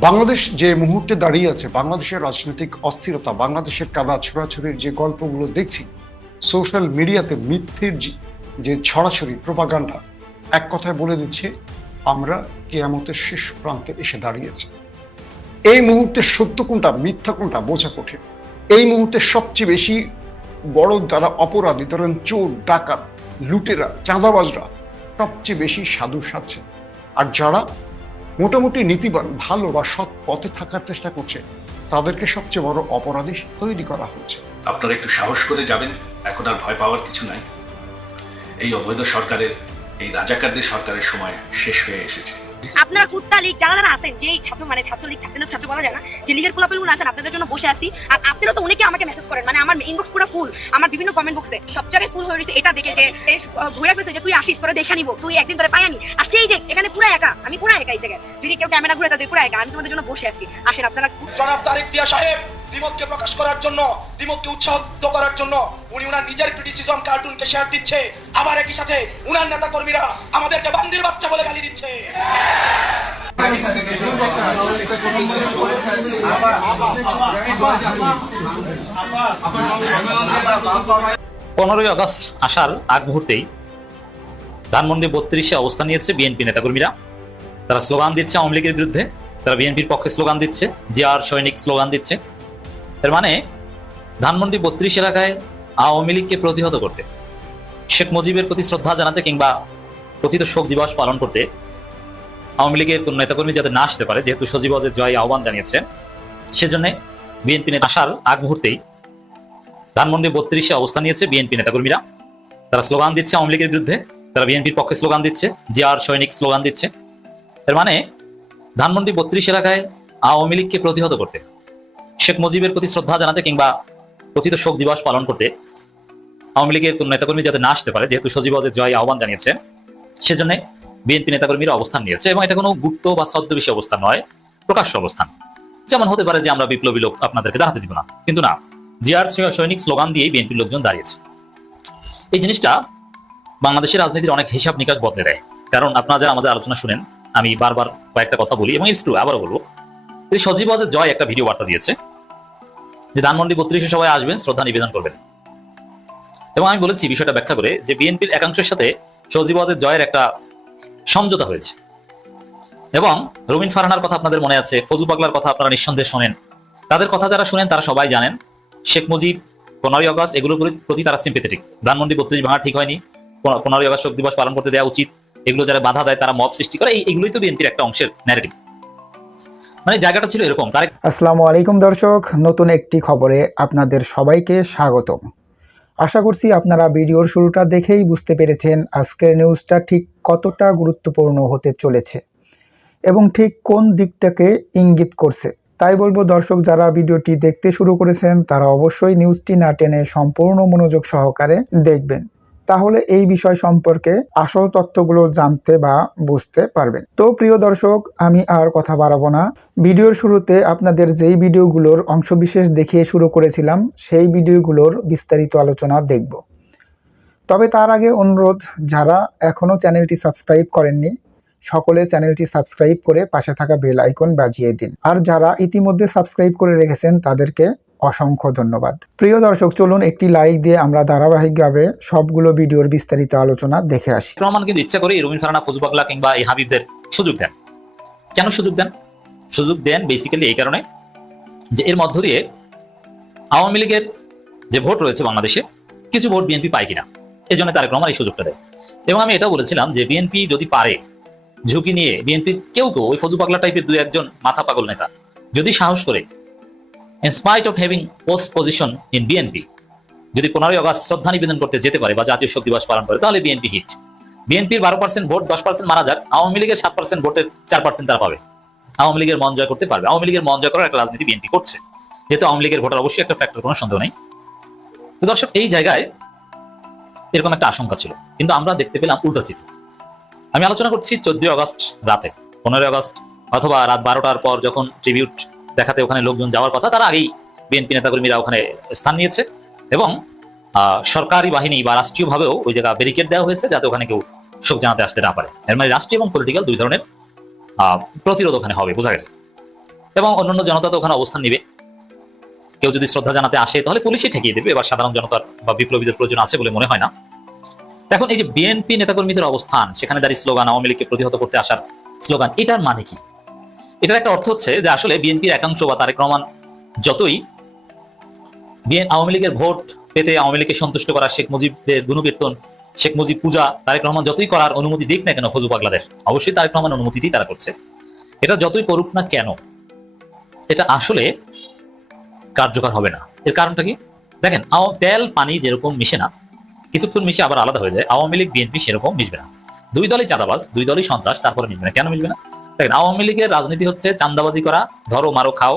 বাংলাদেশ যে মুহূর্তে দাঁড়িয়ে আছে, বাংলাদেশের রাজনৈতিক অস্থিরতা, বাংলাদেশের কাদা ছোড়াছড়ির যে গল্পগুলো দেখছি সোশ্যাল মিডিয়াতে, মিথ্যের যে ছড়াছড়ি, প্রোপাগান্ডা, এক কথায় বলে দিচ্ছে আমরা কিয়ামতের শেষ প্রান্তে এসে দাঁড়িয়েছি। এই মুহূর্তে সত্য কোনটা, মিথ্যা কোনটা বোঝা কঠিন। এই মুহূর্তে সবচেয়ে বেশি বড় যারা অপরাধী, ধরেন চোর, ডাকাত, লুটেরা, চাঁদাবাজরা সবচেয়ে বেশি সাধু সাজছে, আর যারা মোটামুটি নীতিবান, ভালো বা সৎ পথে থাকার চেষ্টা করছে তাদেরকে সবচেয়ে বড় অপরাধী তৈরি করা হচ্ছে। আপনারা একটু সাহস করে যাবেন, এখন আর ভয় পাওয়ার কিছু নাই। এই অবৈধ সরকারের, এই রাজাকারদের সরকারের সময় শেষ হয়ে এসেছে। আপনারা কুত্তা লীগ যারা যারা আছেন, যে ছাত্রলীগ থাকতেন, ছাত্র বলা যায় না, যে লীগের পোলাপেলগুলো আছেন, আপনাদের জন্য বসে আসি। আর আপনারা তো অনেকে আমাকে মেসেজ করেন, মানে আমার ইনবক্স পুরো ফুল, আমার বিভিন্ন কমেন্ট বক্সে সব জায়গায় ফুল হয়ে রয়েছে। এটা দেখে যে ঘুরে ফেলছে যে তুই আসিস, করে দেখে নিবো, তুই একদিন ধরে পাই আনি। আজকে এই যে এখানে পুরো একা, আমি পুরো একা এই জায়গায়, যদি কেউ ক্যামেরা ঘুরে তাদের পুরো একা, আমি তোমাদের জন্য বসে আসি। আসেন আপনারা। জনাব তারেক জিয়া সাহেব দ্বিমতকে প্রকাশ করার জন্য, দ্বিমতকে উৎসাহিত করার জন্য উনি ওনার নিজের ক্রিটিসিজম কার্টুনকে শেয়ার দিচ্ছে, আবার একই সাথে উনার নেতা কর্মীরা আমাদেরকে বান্দির বাচ্চা বলে গালি দিচ্ছে। 15ই আগস্ট আসার আগ মুহূর্তেই ধানমন্ডি 32-এ অবস্থান নিয়েছে বিএনপি নেতাকর্মীরা। তারা স্লোগান দিচ্ছে আওয়ামী লীগের বিরুদ্ধে, তারা বিএনপির পক্ষে স্লোগান দিচ্ছে, জিয়ার সৈনিক স্লোগান দিচ্ছে। এর মানে ধানমন্ডি 32 এলাকায় আওয়ামী লীগকে প্রতিহত করতে, শেখ মুজিবের প্রতি শ্রদ্ধা জানাতে কিংবা কথিত শোক দিবস পালন করতে আওয়ামী লীগের কোন নেতাকর্মী যাতে না আসতে পারে, যেহেতু সজীবজের জয় আহ্বান জানিয়েছে, সেজন্য বিএনপি নেতা আসার আগ মুহূর্তেই ধানমন্ডি 32-এ অবস্থান নিয়েছে বিএনপি নেতাকর্মীরা। তারা স্লোগান দিচ্ছে আওয়ামী লীগের বিরুদ্ধে, তারা বিএনপির পক্ষে স্লোগান দিচ্ছে, জিয়ার সৈনিক স্লোগান দিচ্ছে। এর মানে ধানমন্ডি 32 এলাকায় আওয়ামী লীগকে প্রতিহত করতে, শেখ মুজিবের প্রতি শ্রদ্ধা জানাতে কিংবা কথিত শোক দিবস পালন করতে আওয়ামী লীগের কোন নেতাকর্মী যাতে না আসতে পারে, যেহেতু সজীবজের জয় আহ্বান জানিয়েছে, সেজন্য বিএনপি নেতাকর্মীরা অবস্থান নিয়েছে। এবং এটা কোনো গুপ্ত বা ছদ্মবেশী অবস্থান নয়, প্রকাশ্য অবস্থান। যেমন হতে পারে যে আমরা বিপ্লবী লোক, আপনাদেরকে দাঁড়াতে দিব না, কিন্তু না, জিয়ার সৈনিক স্লোগান দিয়েই বিএনপির লোকজন দাঁড়িয়েছে। এই জিনিসটা বাংলাদেশের রাজনীতির অনেক হিসাব নিকাশ বদলে দেয়। কারণ আপনারা যারা আমাদের আলোচনা শুনেন, আমি বারবার কয়েকটা কথা বলি এবং ইটস ট্রু, আবারও বলবো। সজীবজের জয় একটা ভিডিও বার্তা দিয়েছে যে ধানমন্ডি 32-এ সবাই আসবেন, শ্রদ্ধা নিবেদন করবেন। এবং আমি বলেছি বিষয়টা ব্যাখ্যা করে যে বিএনপির একাংশের সাথে সজীবজের জয়ের একটা সমঝোতা হয়েছে। এবং রবিন ফারহানার কথা আপনাদের মনে আছে, ফজু পাগলার কথা আপনারা নিঃসন্দেহে শোনেন। তাদের কথা যারা শুনেন তারা সবাই জানেন শেখ মুজিব, 15ই আগস্ট, এগুলোর প্রতি তারা সিম্পেথেটিক। ধানমন্ডি 32 ভাঙা ঠিক হয়নি, 15ই আগস্ট শোক দিবস পালন করতে দেওয়া উচিত, এগুলো যারা বাধা দেয় তারা মব সৃষ্টি করে, এইগুলোই তো বিএনপির একটা অংশের ন্যারেটিভ। মানে জায়গাটা ছিল এরকম। আসসালামু আলাইকুম দর্শক, নতুন একটি খবরে আপনাদের সবাইকে স্বাগতম। আশা করছি আপনারা ভিডিওর শুরুটা দেখেই বুঝতে পেরেছেন আজকের নিউজটা ঠিক কতটা গুরুত্বপূর্ণ হতে চলেছে এবং ঠিক কোন দিকটাকে ইঙ্গিত করছে। তাই বলবো দর্শক, যারা ভিডিওটি দেখতে শুরু করেছেন তারা অবশ্যই নিউজটি না টেনে সম্পূর্ণ মনোযোগ সহকারে দেখবেন, তাহলে এই বিষয় সম্পর্কে আসল তথ্যগুলো জানতে বা বুঝতে পারবেন। তো প্রিয় দর্শক, আমি আর কথা বাড়াবো না। ভিডিওর শুরুতে আপনাদের যেই ভিডিওগুলোর অংশবিশেষ দেখিয়ে শুরু করেছিলাম, সেই ভিডিওগুলোর বিস্তারিত আলোচনা দেখব। তবে তার আগে অনুরোধ, যারা এখনো চ্যানেলটি সাবস্ক্রাইব করেননি সকলে চ্যানেলটি সাবস্ক্রাইব করে পাশে থাকা বেল আইকন বাজিয়ে দিন। আর যারা ইতিমধ্যে সাবস্ক্রাইব করে রেখেছেন তাদেরকে অসংখ্য ধন্যবাদ। প্রিয় দর্শক, চলুন একটি লাইক দিয়ে আমরা ধারাবাহিকভাবে সবগুলো ভিডিওর বিস্তারিত আলোচনা দেখে আসি। রহমান কিন্তু ইচ্ছা করে রবিন ফারহানা, ফজু পাগলা কিংবা এই হাবিবদের সুযোগ দেন। কেন সুযোগ দেন? সুযোগ দেন বেসিক্যালি এই কারণে যে এর মধ্য দিয়ে আওয়ামী লীগের যে ভোট রয়েছে বাংলাদেশে, কিছু ভোট বিএনপি পায় কিনা, এই জন্য তারেক রহমান এই সুযোগটা দেয়। এবং আমি এটাও বলেছিলাম যে বিএনপি যদি পারে, ঝুঁকি নিয়ে বিএনপির কেউ ওই ফজু পাগলা টাইপের 2-1 মাথা পাগল নেতা যদি সাহস করে, in spite of having post position in BNP, যদি 15ই আগস্ট শ্রদ্ধা নিবেদন করতে যেতে পারে বা জাতীয় শোক দিবস পালন করে, তাহলে বিএনপি হিট। বিএনপির 12% ভোট 10% মারা যাক, আওয়ামী লীগের 7% ভোটের 4% তারা পাবে। আওয়ামী লীগের মন জয় করতে পারবে। আওয়ামী লীগের মন জয় করার একটা রাজনীতি বিএনপি করছে, যেহেতু আওয়ামী লীগের ভোটার অবশ্যই একটা ফ্যাক্টর, কোনো সন্দেহ নেই। তো দর্শক, এই জায়গায় এরকম একটা আশঙ্কা ছিল, কিন্তু আমরা দেখতে পেলাম উল্টো চিত্র। আমি আলোচনা করছি 14ই আগস্ট রাতে, 15ই আগস্ট অথবা রাত 12টার পর যখন ট্রিবিউট দেখাতে ওখানে লোকজন যাওয়ার কথা, তার আগেই বিএনপি নেতাকর্মীরা ওখানে স্থান নিয়েছে এবং সরকারি বাহিনী বা রাষ্ট্রীয়ভাবেও ওই জায়গা ব্যারিকেড দেওয়া হয়েছে যাতে ওখানে কেউ শোক জানাতে আসতে না পারে। এর মানে রাষ্ট্রীয় এবং পলিটিক্যাল দুই ধরনের প্রতিরোধ ওখানে হবে, বোঝা গেছে। এবং অন্যান্য জনতা তো ওখানে অবস্থান নিবে। কেউ যদি শ্রদ্ধা জানাতে আসে তাহলে পুলিশই ঠেকিয়ে দেবে, এবার সাধারণ জনতার বা বিপ্লবীদের প্রয়োজন আছে বলে মনে হয় না। এখন এই যে বিএনপি নেতাকর্মীদের অবস্থান, সেখানে দাঁড়িয়ে স্লোগান, আওয়ামী লীগকে প্রতিহত করতে আসার স্লোগান, এটার মানে কি? এটার একটা অর্থ হচ্ছে যে আসলে বিএনপির একাংশ বা তারেক রহমান যতই আওয়ামী লীগের ভোট পেতে আওয়ামী লীগকে সন্তুষ্ট করা, শেখ মুজিবের গুণকীর্তন, শেখ মুজিব পূজা তারেক রহমান যতই করার অনুমতি দিক না কেন ফজু পাগলাদের, অবশ্যই তারেক রহমান অনুমতিতেই তারা করছে, এটা যতই করুক না কেন এটা আসলে কার্যকর হবে না। এর কারণটা কি? দেখেন, তেল পানি যেরকম মিশে না, কিছুক্ষণ মিশে আবার আলাদা হয়ে যায়, আওয়ামী লীগ বিএনপি সেরকম মিশবে না। দুই দলই চাঁদাবাজ, দুই দলই সন্ত্রাস, তারপরে মিশবে না। কেন মিশবে না? দেখেন, আওয়ামী লীগের রাজনীতি হচ্ছে চাঁদাবাজি করা, ধরো মারো খাও,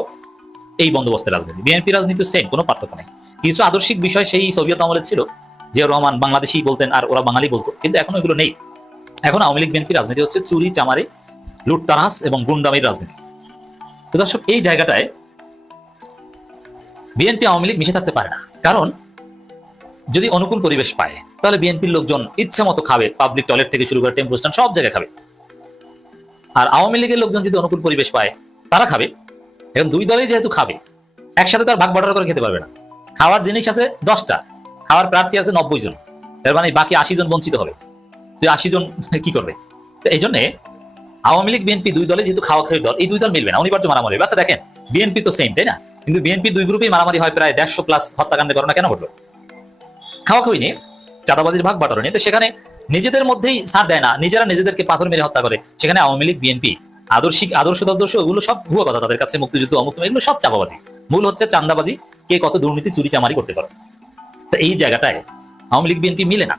এই বন্দোবস্তের রাজনীতি। বিএনপি রাজনীতি সেম, কোনো পার্থক্য নেই। কিছু আদর্শিক বিষয় সেই সোভিয়েত আমলের ছিল, যে রহমান বাংলাদেশি বলতেন আর ওরা বাঙালি বলতো, কিন্তু এখন এগুলো নেই। এখন আওয়ামী লীগ বিএনপি রাজনীতি হচ্ছে চুরি চামারি, লুটতারাস এবং গুন্ডামির রাজনীতি। তো দর্শক, এই জায়গাটায় বিএনপি আওয়ামী লীগ মিশে থাকতে পারে না, কারণ যদি অনুকূল পরিবেশ পায় তাহলে বিএনপির লোকজন ইচ্ছা মতো খাবে, পাবলিক টয়লেট থেকে শুরু করে টেম্পো স্ট্যান্ড সব জায়গায় খাবে। আর আওয়ামী লীগের লোকজন যদি অনুকূল পরিবেশ পায় তারা খাবে। এখন দুই দলই যেহেতু খাবে, একসাথে তো আর ভাগ বাটোয়ারা করে খেতে পারবে না। খাওয়ার জিনিস আছে 10টা, খাওয়ার প্রার্থী আছে 90 জন, এর মানে বাকি 80 জন বঞ্চিত হবে। তুই 80 জন কি করবে? তো এই জন্যে আওয়ামী লীগ বিএনপি দুই দলে যেহেতু খাওয়া খাওয়ি দল, এই দুই দল মিলবে না, অনিবার্য মারামারি। আচ্ছা দেখেন, বিএনপি তো সেম, তাই না? কিন্তু বিএনপি দুই গ্রুপেই মারামারি হয়, প্রায় 150+ হত্যাকাণ্ডের ঘটনা কেন ঘটলো? খাওয়া খাওয়ি নিয়ে, চাঁদাবাজির ভাগ বাটোয়ারা নিয়ে। তো সেখানে নিজেদের মধ্যেই ছাড় দেয় না, নিজেরা নিজেদেরকে পাথর মেরে হত্যা করে। সেখানে আওয়ামী লীগ বিএনপি আদর্শ ওগুলো সব ভুয়া কথা, তাদের কাছে মুক্তিযুদ্ধ অমুক্ত এগুলো সব চাপাবাজি। মূল হচ্ছে চাঁদাবাজি, কে কত দুর্নীতি চুরি চামারি করতে পারে। তো এই জায়গাটায় আওয়ামী লীগ বিএনপি মিলে না।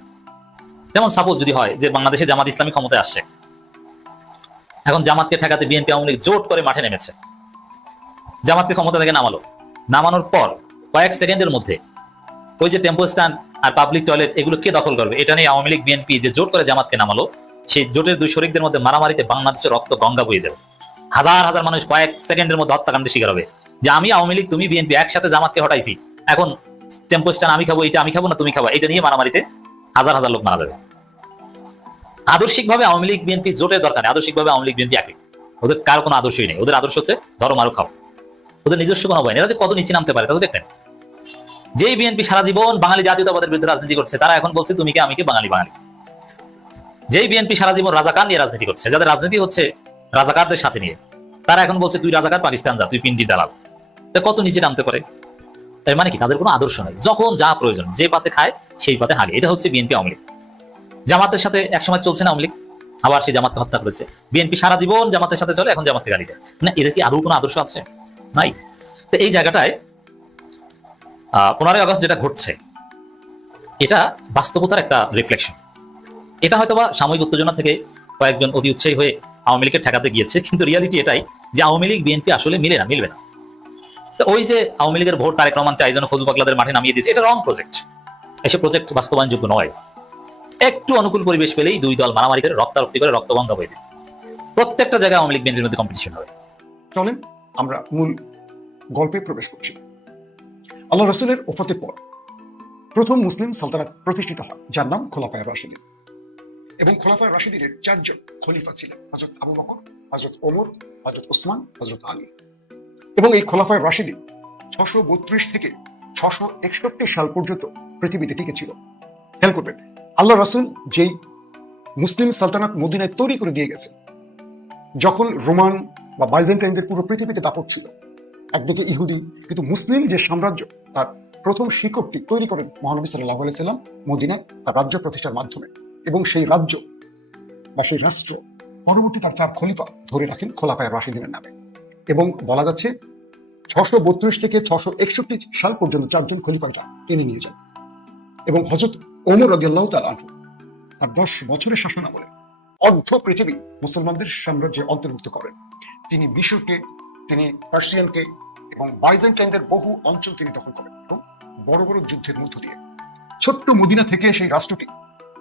যেমন সাপোজ যদি হয় যে বাংলাদেশে জামাত ইসলামী ক্ষমতায় আসছে, এখন জামাতকে ঠেকাতে বিএনপি আওয়ামী লীগ জোট করে মাঠে নেমেছে, জামাতকে ক্ষমতা থেকে নামালো, নামানোর পর কয়েক সেকেন্ডের মধ্যে ওই যে টেম্পো স্ট্যান্ড আর পাবলিক টয়লেট এগুলো কে দখল করবে? এটা নিয়ে আওয়ামী লীগ বিএনপি যে জোট করে জামাতকে নামালো, সেই জোটের দুই শরিকদের মধ্যে মারামারিতে বাংলাদেশের রক্ত গঙ্গা বয়ে যাবে। হাজার হাজার মানুষ কয়েক সেকেন্ডের মধ্যে হত্যাকাণ্ডের শিকার হবে, যে আমি আওয়ামী লীগ তুমি বিএনপি একসাথে জামাতকে হটাইছি, এখন টেম্পো স্ট্যান্ড আমি খাবো, এটা আমি খাবো না তুমি খাবো, এটা নিয়ে মারামারিতে হাজার হাজার লোক মারা যাবে। আদর্শিকভাবে আওয়ামী লীগ বিএনপি জোটের দরকার নেই, আদর্শিকভাবে আওয়ামী লীগ বিএনপি একই, ওদের কার কোনো আদর্শই নেই। ওদের আদর্শ হচ্ছে ধরো মারো খাও, ওদের নিজস্ব কোনো ভয় নেই। এরা যে কত নিচে নামতে পারে তা তো দেখবেন। যেই বিএনপি সারা জীবন বাঙালি জাতীয়তাবাদের বিরুদ্ধে রাজনীতি করছে, তারা এখন বলছে তুমি কে আমি কে, বাঙালি বাঙালি। যেই বিএনপি সারা জীবন রাজাকার নিয়ে রাজনীতি করছে, যাদের রাজনীতি হচ্ছে রাজাকারদের সাথে নিয়ে, তারা এখন বলছে তুই রাজাকার, পাকিস্তান যা, তুই পিন্ডির দালাল। তা কত নিচে নামতে পারে? এর মানে কি? তাদের কোনো আদর্শ নেই, যখন যা প্রয়োজন যে পাতে খায় সেই পাতে হাগে। এটা হচ্ছে বিএনপি আওয়ামী লীগ। জামাতের সাথে একসময় চলছে না আওয়ামী লীগ, আবার সেই জামাতকে হত্যা করেছে। বিএনপি সারা জীবন জামাতের সাথে চলে, এখন জামাতকে গালি দেয়। মানে এদের কি আদৌ কোনো আদর্শ আছে? নাই। তো এই জায়গাটায় 15ই আগস্ট যেটা ঘটছে, এটা বাস্তবতার একটা রিফ্লেকশন। এটা হয়তোবা সাময়িক উত্তেজনা থেকে কয়েকজন অতি উৎসাহী হয়ে আওয়ামী লীগকে ঠেকাতে গিয়েছে, কিন্তু রিয়ালিটি এটাই যে আওয়ামী লীগ বিএনপি আসলে মিলবে না। তো ওই যে আওয়ামী লীগের ভোট তারেক রহমান চাই যেন ফজু পাগলাদের মাঠে নামিয়ে দিয়েছে, এটা রং প্রজেক্ট। এসব প্রজেক্ট বাস্তবায়নযোগ্য নয়। একটু অনুকূল পরিবেশ পেলেই দুই দল মারামারি করে, রক্তারক্তি করে, রক্তগঙ্গা বয়ে দেবে। প্রত্যেকটা জায়গায় আওয়ামী লীগ বিএনপির মধ্যে কম্পিটিশন হবে। চলেন আমরা মূল গল্পে প্রবেশ করছি। আল্লাহ রসুলের ওফাতের পর প্রথম মুসলিম সালতানাত প্রতিষ্ঠিত হয়, যার নাম খোলাফায়ে রাশিদিন। এবং খোলাফায়ে রাশিদিনের 4 জন খলিফা ছিলেন, হযরত আবু বকর, হযরত ওমর, হযরত ওসমান, হযরত আলী। এবং এই খোলাফায়ে রাশিদিন 632 থেকে 661 সাল পর্যন্ত পৃথিবীতে টিকেছিল। খেয়াল করবেন, আল্লাহ রসুল যেই মুসলিম সালতানাত মদিনায় তৈরি করে দিয়ে গেছে, যখন রোমান বা বাইজেন্টাইনদের পুরো পৃথিবীতে দাপট ছিল, একদিকে ইহুদি, কিন্তু মুসলিম যে সাম্রাজ্য তার প্রথম শিকড়টি তৈরি করেন মহানবী সাল্লাল্লাহু আলাইহি সাল্লাম মদিনায় তার রাজ্য প্রতিষ্ঠার মাধ্যমে। এবং সেই রাজ্য বা সেই রাষ্ট্র পরবর্তী তার 4 খলিফা ধরে রাখেন খোলাফায়ে রাশিদিনের নামে। এবং বলা যাচ্ছে 632 থেকে 661 সাল পর্যন্ত 4 জন খলিফা এটা টেনে নিয়ে যান। এবং হযরত ওমর রাদিয়াল্লাহু তাআলা আনহু তার 10 বছরের শাসনামলে অর্ধ পৃথিবী মুসলমানদের সাম্রাজ্যে অন্তর্ভুক্ত করেন। তিনি মিশরকে, তিনি পার্সিয়ানকে এবং বাইজেন্টাইনদের বহু অঞ্চল তিনি দখল করেন, এবং বড় বড় যুদ্ধের মধ্য দিয়ে ছোট্ট মদিনা থেকে সেই রাষ্ট্রটি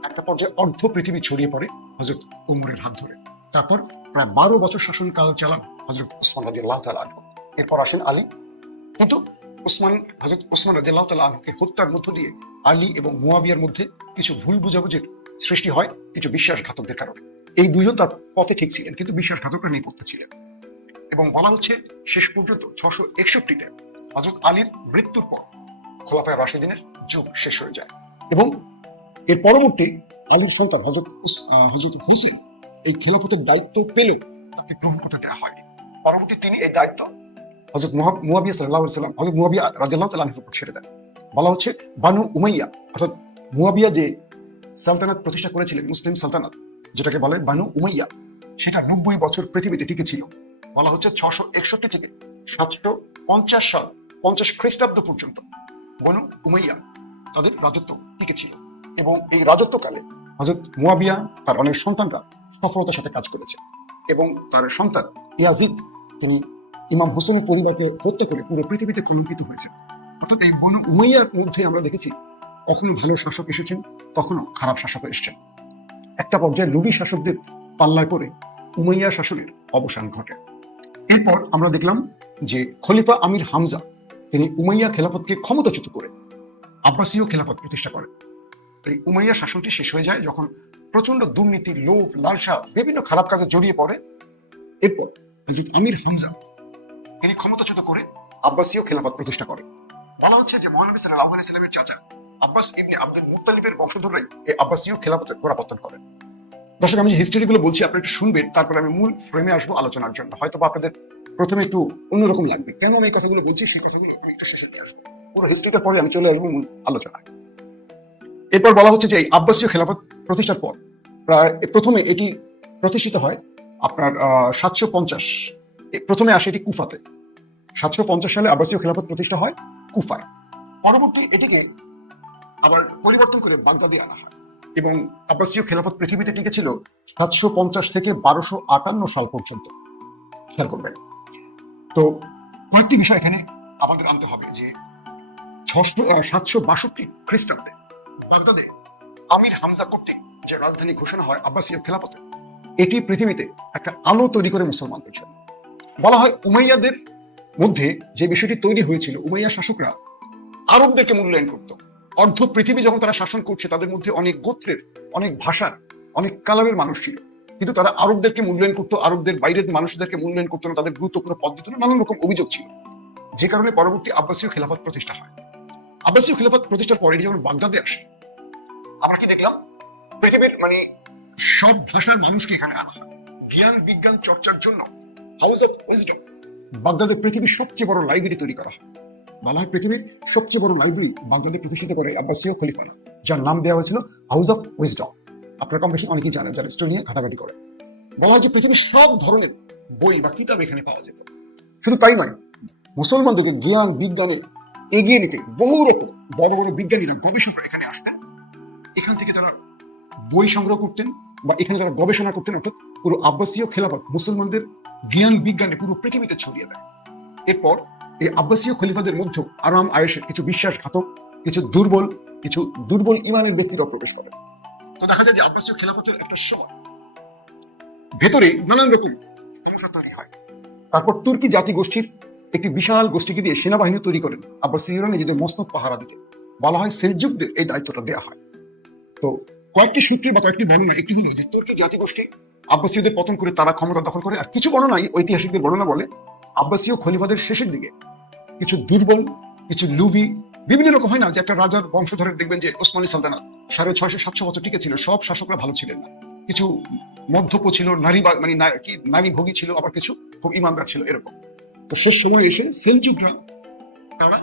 একটা পর্যায়ে অর্ধ পৃথিবী ছড়িয়ে পড়ে হযরত ওমরের হাত ধরে। তারপর প্রায় 12 বছর শাসনকাল চালান হযরত ওসমান রাদিয়াল্লাহু তাআলা আনহু। এরপর আসেন আলী। কিন্তু হযরত ওসমান রাদিয়াল্লাহু তাআলা আনহুকে হত্যার মধ্য দিয়ে আলী এবং মুয়াবিয়ার মধ্যে কিছু ভুল বুঝাবুঝির সৃষ্টি হয় কিছু বিশ্বাসঘাতকদের কারণে। এই দুইজন তার পথে ঠিক ছিলেন, কিন্তু বিশ্বাসঘাতকরা নেপথ্যে ছিলেন। এবং বলা হচ্ছে শেষ পর্যন্ত 661-তে হযরত আলীর মৃত্যুর পর খোলাফায়ে রাশিদিনের যুগ শেষ হয়ে যায় এবং এর পরবর্তী আলীর সন্তান হযরত হোসেন এই খেলাফতের দায়িত্ব পেলেও তাকে গ্রহণ করতে দেওয়া হয়নি। পরবর্তী তিনি এই দায়িত্ব হযরত মুয়াবিয়া সাল্লাল্লাহু আলাইহি ওয়াসাল্লাম হযরত মুয়াবিয়া রাদিয়াল্লাহু তাআলা আনহুর উপর ছেড়ে দেন। বলা হচ্ছে বানু উমাইয়া অর্থাৎ মুয়াবিয়া যে সালতানাত প্রতিষ্ঠা করেছিলেন, মুসলিম সালতানাত যেটাকে বলে বানু উমাইয়া, সেটা 90 বছর পৃথিবীতে টিকে ছিল। বলা হচ্ছে 661 থেকে 750 সাল 50 খ্রিস্টাব্দ পর্যন্ত বনু উমাইয়া তাদের রাজত্ব টিকে ছিল এবং এই রাজত্বকালে হযরত মুয়াবিয়া তার অনেক সন্তানরা সফলতার সাথে কাজ করেছে এবং তার সন্তান ইয়াজিদ তিনি ইমাম হোসেন পরিবারকে হত্যা করে পুরো পৃথিবীতে কলঙ্কিত হয়েছে। অর্থাৎ এই বনু উমাইয়ার মধ্যে আমরা দেখেছি কখনো ভালো শাসক এসেছেন, কখনো খারাপ শাসক এসেছেন। একটা পর্যায়ে লুবি শাসকদের পাল্লায় পড়ে উমাইয়া শাসনের অবসান ঘটে। এরপর আমরা দেখলাম যে খলিফা আমির হামজা তিনি উমাইয়া খেলাফতকে ক্ষমতাচ্যুত করে আব্বাসীয় খেলাফত প্রতিষ্ঠা করেন। এই উমাইয়া শাসনটি শেষ হয়ে যায় যখন প্রচন্ড দুর্নীতি, লোভ, লালসা, বিভিন্ন খারাপ কাজে জড়িয়ে পড়ে। এরপর হযরত আমির হামজা তিনি ক্ষমতাচ্যুত করে আব্বাসীয় খেলাফত প্রতিষ্ঠা করেন। বলা হচ্ছে যে মহানবী সাল্লাল্লাহু আলাইহি ওয়াসাল্লামের চাচা আব্বাস ইবনে আব্দুল মুত্তালিবের বংশধররাই এই আব্বাসীয় খেলাফতের গোড়াপত্তন করেন। দর্শক, আমি যে হিস্ট্রিগুলো বলছি আপনারা একটু শুনবেন, তারপরে আমি মূল ফ্রেমে আসবো আলোচনার জন্য। হয়তো বা আপনাদের প্রথমে একটু অন্যরকম লাগবে, কেন আমি এই কথাগুলো বলছি সেই কথাগুলো আমি একটু শেষে নিয়ে আসবো। পুরো হিস্ট্রিটার পরে আমি চলে আসবো মূল আলোচনায়। এরপর বলা হচ্ছে যে এই আব্বাসীয় খেলাফত প্রতিষ্ঠার পর প্রায় প্রথমে এটি প্রতিষ্ঠিত হয় আপনার 750, প্রথমে আসে এটি কুফাতে। 750 সালে আব্বাসীয় খেলাফত প্রতিষ্ঠা হয় কুফায়। পরবর্তী এটিকে আবার পরিবর্তন করে বাগদাদে আনা হয় এবং আব্বাসীয় খেলাফত পৃথিবীতে টিকে ছিল 750 থেকে 1258 সাল পর্যন্ত। খেয়াল করবেন। তো কয়েকটি বিষয় এখানে আমাদের আনতে হবে যে 762 খ্রিস্টাব্দে বাগদাদে আমির হামজা কর্তৃক যে রাজধানী ঘোষণা হয় আব্বাসীয় খেলাফতে, এটি পৃথিবীতে একটা আলো তৈরি করে মুসলমানদের জন্য। বলা হয় উমাইয়াদের মধ্যে যে বিষয়টি তৈরি হয়েছিল, উমাইয়া শাসকরা আরবদেরকে মূল্যায়ন করত। অর্ধ পৃথিবী যখন তারা শাসন করছে, তাদের মধ্যে অনেক গোত্রের, অনেক ভাষার, অনেক কালারের মানুষ ছিল, কিন্তু তারা আরবদেরকে মূল্যায়ন করতো, আরবদের বাইরের মানুষদেরকে মূল্যায়ন করতো না, তাদের গুরুত্বপূর্ণ পদ দিত না, নানান রকম অভিযোগ ছিল। যে কারণে পরবর্তী আব্বাসীয় খেলাফত প্রতিষ্ঠা হয়। আব্বাসীয় খেলাফত প্রতিষ্ঠার পরে যখন বাগদাদে আসে, আমরা কি দেখলাম? পৃথিবীর সব ভাষার মানুষকে এখানে আনা হয় জ্ঞান বিজ্ঞান চর্চার জন্য। হাউস অফ উইজডম বাগদাদে পৃথিবীর সবচেয়ে বড় লাইব্রেরি তৈরি করা হয়। বলা হয় পৃথিবীর সবচেয়ে বড় লাইব্রেরি বাগদাদে প্রতিষ্ঠিত করে আব্বাসীয় খলিফারা, যার নাম দেওয়া হয়েছিল হাউস অফ উইজডম। আপনারা কম বেশি অনেকেই জানেন যারা স্টোরি নিয়ে ঘাটাঘাটি করে। বলা হয় যে পৃথিবীর সব ধরনের বই বা কিতাব এখানে পাওয়া যেত। শুধু তাই নয়, মুসলমানদেরকে জ্ঞান বিজ্ঞানে এগিয়ে নিতে বহু রকম বড় বড় বিজ্ঞানীরা, গবেষকরা এখানে আসতেন। এখান থেকে তারা বই সংগ্রহ করতেন বা এখানে তারা গবেষণা করতেন। অর্থাৎ পুরো আব্বাসীয় খেলাফত মুসলমানদের জ্ঞান বিজ্ঞানে পুরো পৃথিবীতে ছড়িয়ে দেয়। এরপর এই আব্বাসীয় খলিফাদের মধ্যে আরাম আয়েশের কিছু বিশ্বাসঘাতক, কিছু দুর্বল ইমানের ব্যক্তিরাও প্রবেশ করে। তো দেখা যায় যে আব্বাসীয় খেলাফতের একটা সময় ভেতরে নানান রকম সমস্যা তৈরি হয়। তারপর তুর্কি জাতি গোষ্ঠীর একটি বিশাল গোষ্ঠীকে দিয়ে সেনাবাহিনী তৈরি করেন আব্বাসীয়রা নিজেদের মসনদ পাহারা দিতে। বলা হয় সেলজুকদের এই দায়িত্বটা দেওয়া হয়। তো কয়েকটি সূত্রে বা কয়েকটি বর্ণনা, একটি হলো যে তুর্কি জাতিগোষ্ঠী আব্বাসীয়দের পতন করে তারা ক্ষমতা দখল করে। আর কিছু বর্ণনায় ঐতিহাসিকদের বর্ণনা বলে আব্বাসীয় খলিফাদের শেষের দিকে কিছু দুর্বল, কিছু লুভি, বিভিন্ন রকম হয় না যে একটা রাজার বংশধরের দেখবেন যে ওসমানী সালতানাত 650-700 বছর টিকে ছিল, সব শাসকরা ভালো ছিলেন না। কিছু মধ্যপ ছিল, নারী ভোগী ছিল, আবার কিছু খুব ইমানদার ছিল, এরকম। তো শেষ সময় এসে সেলজুকরা তারা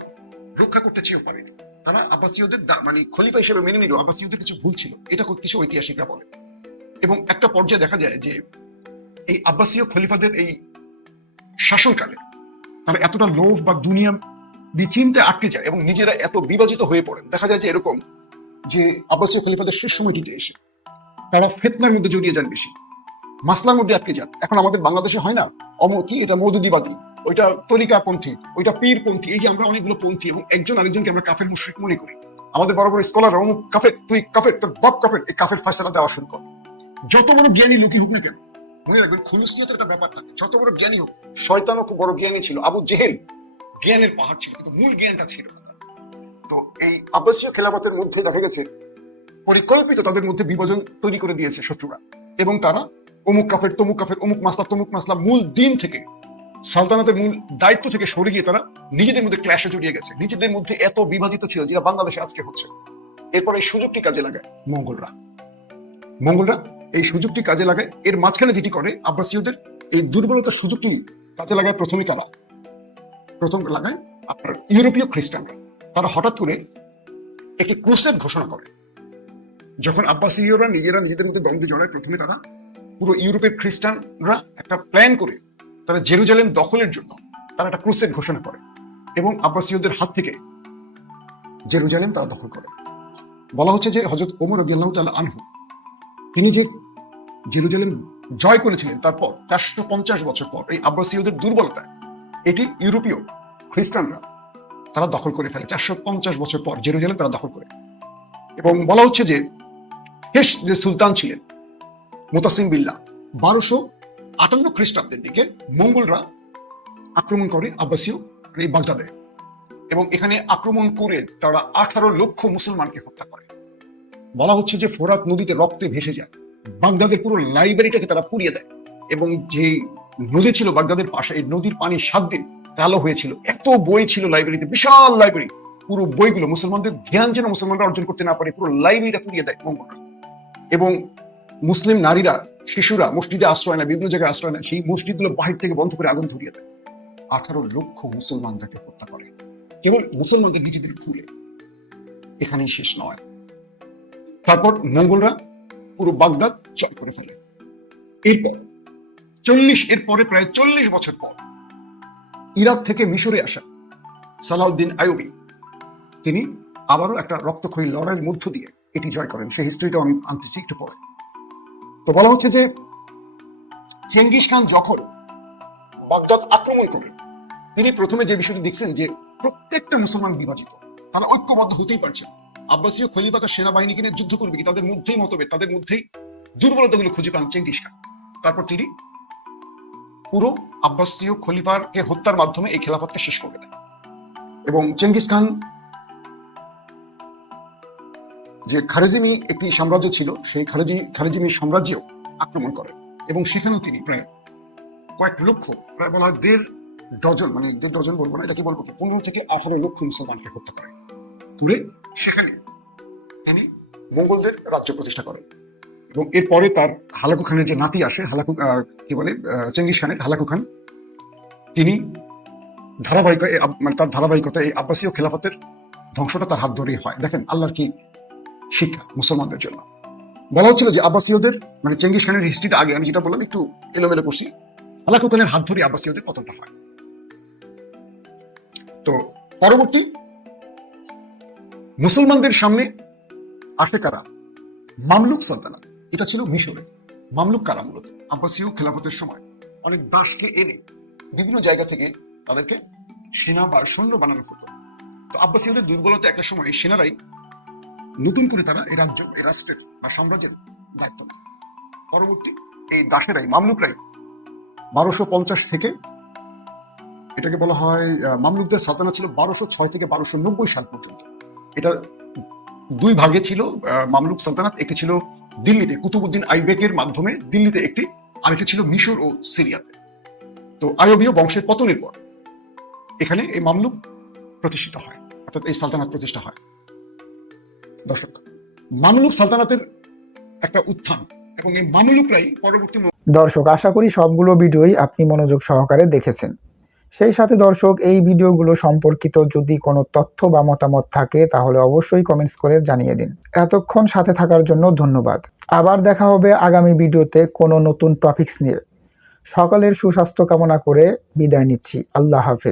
রক্ষা করতে চেয়েও পারেনি। তারা আব্বাসীয়দের খলিফা হিসেবে মেনে নিল আব্বাসীয়দের কিছু ভুল ছিল, এটা কিছু ঐতিহাসিকরা বলে। এবং একটা পর্যায়ে দেখা যায় যে এই আব্বাসীয় খলিফাদের এই শাসনকালে তারা এতটা লোভ বা দুনিয়া চিন্তা আটকে যায় এবং নিজেরা এত বিভাজিত হয়ে পড়েন। দেখা যায় যে এরকম যে আব্বাসীয় খলিফাদের শেষ সময়টিতে এসে তারা ফিতনার মধ্যে জড়িয়ে যান, বেশি মাসলার মধ্যে আটকে যান। এখন আমাদের বাংলাদেশে হয় না এটা মওদুদিবাদী, ওইটা তরিকাপন্থী, ওইটা পীরপন্থী, এই যে আমরা অনেকগুলো পন্থী এবং একজন আরেকজনকে আমরা কাফের মুশরিক মনে করি। আমাদের বড় বড় স্কলার অমুক কাফের, তুই কাফের, তোর বাপ কাফের, এই কাফের ফয়সালা দেওয়া শুরু কর। যত বড় জ্ঞানী লোকই হোক না কেন, মনে রাখবেন খুলুসিয়তের একটা ব্যাপার থাকে। যত বড় জ্ঞানী হোক, শয়তানও খুব বড় জ্ঞানী ছিল, আবু জেহেল জ্ঞানের পাহাড় ছিল, কিন্তু মূল জ্ঞানটা ছিল না। তো এই আব্বাসীয় খেলাফতের মধ্যে দেখা গেছে পরিকল্পিত তাদের মধ্যে বিভাজন তৈরি করে দিয়েছে শত্রুরা, এবং তারা অমুক কাফের, তমুক কাফের, অমুক মাসলা, তমুক মাসলা, মূল দিন থেকে সালতানাতের মূল দায়িত্ব থেকে সরে গিয়ে তারা নিজেদের মধ্যে ক্ল্যাশে জড়িয়ে গেছে, নিজেদের মধ্যে এত বিভাজিত ছিল যেটা বাংলাদেশে আজকে হচ্ছে। এরপর এই সুযোগটি কাজে লাগায় মঙ্গলরা এই সুযোগটি কাজে লাগায়। এর মাঝখানে যেটি করে আব্বাসীয়দের এই দুর্বলতার সুযোগটি কাজে লাগায় প্রথম লাগায় আপনার ইউরোপীয় খ্রিস্টানরা। তারা হঠাৎ করে একটি ক্রুসেড ঘোষণা করে। যখন আব্বাসীয়রা নিজেদের মধ্যে দ্বন্দ্ব জড়ায়, প্রথমে তারা পুরো ইউরোপের খ্রিস্টানরা একটা প্ল্যান করে তারা জেরুজালেম দখলের জন্য তারা একটা ক্রুসেড ঘোষণা করে এবং আব্বাসীয়দের হাত থেকে জেরুজালেম তারা দখল করে। বলা হচ্ছে যে হযরত ওমর রাদিয়াল্লাহু তাআলা আনহু তিনি যে জেরুজালেম জয় করেছিলেন, তারপর 450 বছর পর এই আব্বাসীয়দের দুর্বলতায় এটি ইউরোপীয় খ্রিস্টানরা তারা দখল করে ফেলে। 450 বছর পর জেরুজালেম তারা দখল করে। এবং বলা হচ্ছে যে শেষ যে সুলতান ছিলেন মুতাসিম বিল্লাহ 1258 খ্রিস্টাব্দের দিকে মঙ্গলরা আক্রমণ করে আব্বাসীয় এই বাগদাদে, এবং এখানে আক্রমণ করে তারা 18 লক্ষ মুসলমানকে হত্যা করে। বলা হচ্ছে যে ফোরাত নদীতে রক্তে ভেসে যায়, বাগদাদের পুরো লাইব্রেরিটাকে তারা পুড়িয়ে দেয়, এবং যে নদী ছিল বাগদাদের পাশে এই নদীর পানি 7 দিন কালো হয়েছিল। এত বই ছিল লাইব্রেরিতে, বিশাল লাইব্রেরি, পুরো বইগুলো মুসলমানদের জ্ঞান যেন মুসলমানরা অর্জন করতে না পারে পুরো লাইব্রেরিটা পুড়িয়ে দেয় মঙ্গলরা। এবং মুসলিম নারীরা শিশুরা মসজিদে আশ্রয় নেয়, বিভিন্ন জায়গায় আশ্রয় নেয়, সেই মসজিদগুলো বাহির থেকে বন্ধ করে আগুন ধরিয়ে দেয়। 18 লক্ষ মুসলমানদেরকে হত্যা করে কেবল মুসলমানদের নিজেদের ভুলে। এখানেই শেষ নয়, তারপর মঙ্গলরা পুরো বাগদাদ জয় করে ফেলে। এরপরে প্রায় 40 বছর পর ইরাক থেকে মিশরে আসা সালাউদ্দিন আইয়ুবী তিনি আবারও একটা রক্তক্ষয়ী লড়াইয়ের মধ্য দিয়ে এটি জয় করেন। সেই হিস্ট্রিটাও আমি আনতেছি একটু পরে। তো বলা হচ্ছে যে চেঙ্গিস খান যখন বাগদাদ আক্রমণ করেন, তিনি প্রথমে যে বিষয়টি দেখছেন যে প্রত্যেকটা মুসলমান বিভাজিত, তারা ঐক্যবদ্ধ হতেই পারছেন। আব্বাসীয় খলিফা তার সেনাবাহিনীকে নিয়ে যুদ্ধ করবে কি, তাদের মধ্যেই মতভেদ, তাদের মধ্যেই দুর্বলতাগুলো খুঁজে পান চেঙ্গিস খান। তারপর তিনি পুরো আব্বাসীয় খলিফাকে হত্যার মাধ্যমে এই খেলাফতকে শেষ করে দেন। এবং চেঙ্গিস খান যে খারেজিমি একটি সাম্রাজ্য ছিল, সেই খারেজিমি সাম্রাজ্যেও আক্রমণ করেন, এবং সেখানেও তিনি প্রায় কয়েক লক্ষ, প্রায় বলা হয় 1.5 ডজন, মানে 1.5 ডজন বলবো না, এটাকে বলবো 15 থেকে 18 লক্ষ মুসলমানকে হত্যা করেন। পুরে সেখানে তিনি মঙ্গলদের রাজ্য প্রতিষ্ঠা করেন। এবং এরপরে তার হালাকু খানের যে নাতি আসে, চেঙ্গিস খানের হালাকু খান, তিনি তার ধারাবাহিকতায় এই আব্বাসীয় খেলাফতের ধ্বংসটা তার হাত ধরেই হয়। দেখেন আল্লাহর কি শিক্ষা মুসলমানদের জন্য। বলা হচ্ছিল যে আব্বাসীয়দের মানে চেঙ্গিস খানের হিস্ট্রিটা আগে আমি যেটা বললাম একটু এলোমেলো করছি, হালাকু খানের হাত ধরে আব্বাসীয়দের পতনটা হয়। তো পরবর্তী মুসলমানদের সামনে আসে কারা? মামলুক সালতানাত। এটা ছিল মিশরে। মামলুক কারা? মূলত আব্বাসীয় খেলাফতের সময় অনেক দাসকে এনে বিভিন্ন জায়গা থেকে তাদেরকে সেনা বা সৈন্য বানানো হতো। তো আব্বাসীয়দের দুর্বলতা একটা সময় সেনারাই নতুন করে তারা এই রাষ্ট্রের বা সাম্রাজ্যের দায়িত্ব নেয়। পরবর্তী এই দাসেরাই মামলুকরাই 1250 থেকে, এটাকে বলা হয় মামলুকদের সালতানাত ছিল 1206 থেকে 1290 সাল পর্যন্ত। এটা 2 ভাগে ছিল মামলুক সালতানাত। একটি ছিল দিল্লিতে কুতুবউদ্দিন আইবেকের মাধ্যমে দিল্লিতে একটি, আরেকটি ছিল মিশর ও সিরিয়াতে। তো আইয়ুবীয় বংশের পতনের পর এখানে এই মামলুক প্রতিষ্ঠিত হয়, অর্থাৎ এই সালতানাত প্রতিষ্ঠা হয়। দর্শক, মামলুক সালতানাতের একটা উত্থান এবং এই মামলুকরাই পরবর্তী। দর্শক, আশা করি সবগুলো ভিডিওই আপনি মনোযোগ সহকারে দেখেছেন। সেই সাথে দর্শক, এই ভিডিওগুলো সম্পর্কিত যদি কোনো তথ্য বা মতামত থাকে তাহলে অবশ্যই কমেন্টস করে জানিয়ে দিন। এতক্ষণ সাথে থাকার জন্য ধন্যবাদ। আবার দেখা হবে আগামী ভিডিওতে কোনো নতুন টপিকস নিয়ে। সকলের সুস্বাস্থ্য কামনা করে বিদায় নিচ্ছি। আল্লাহ হাফেজ।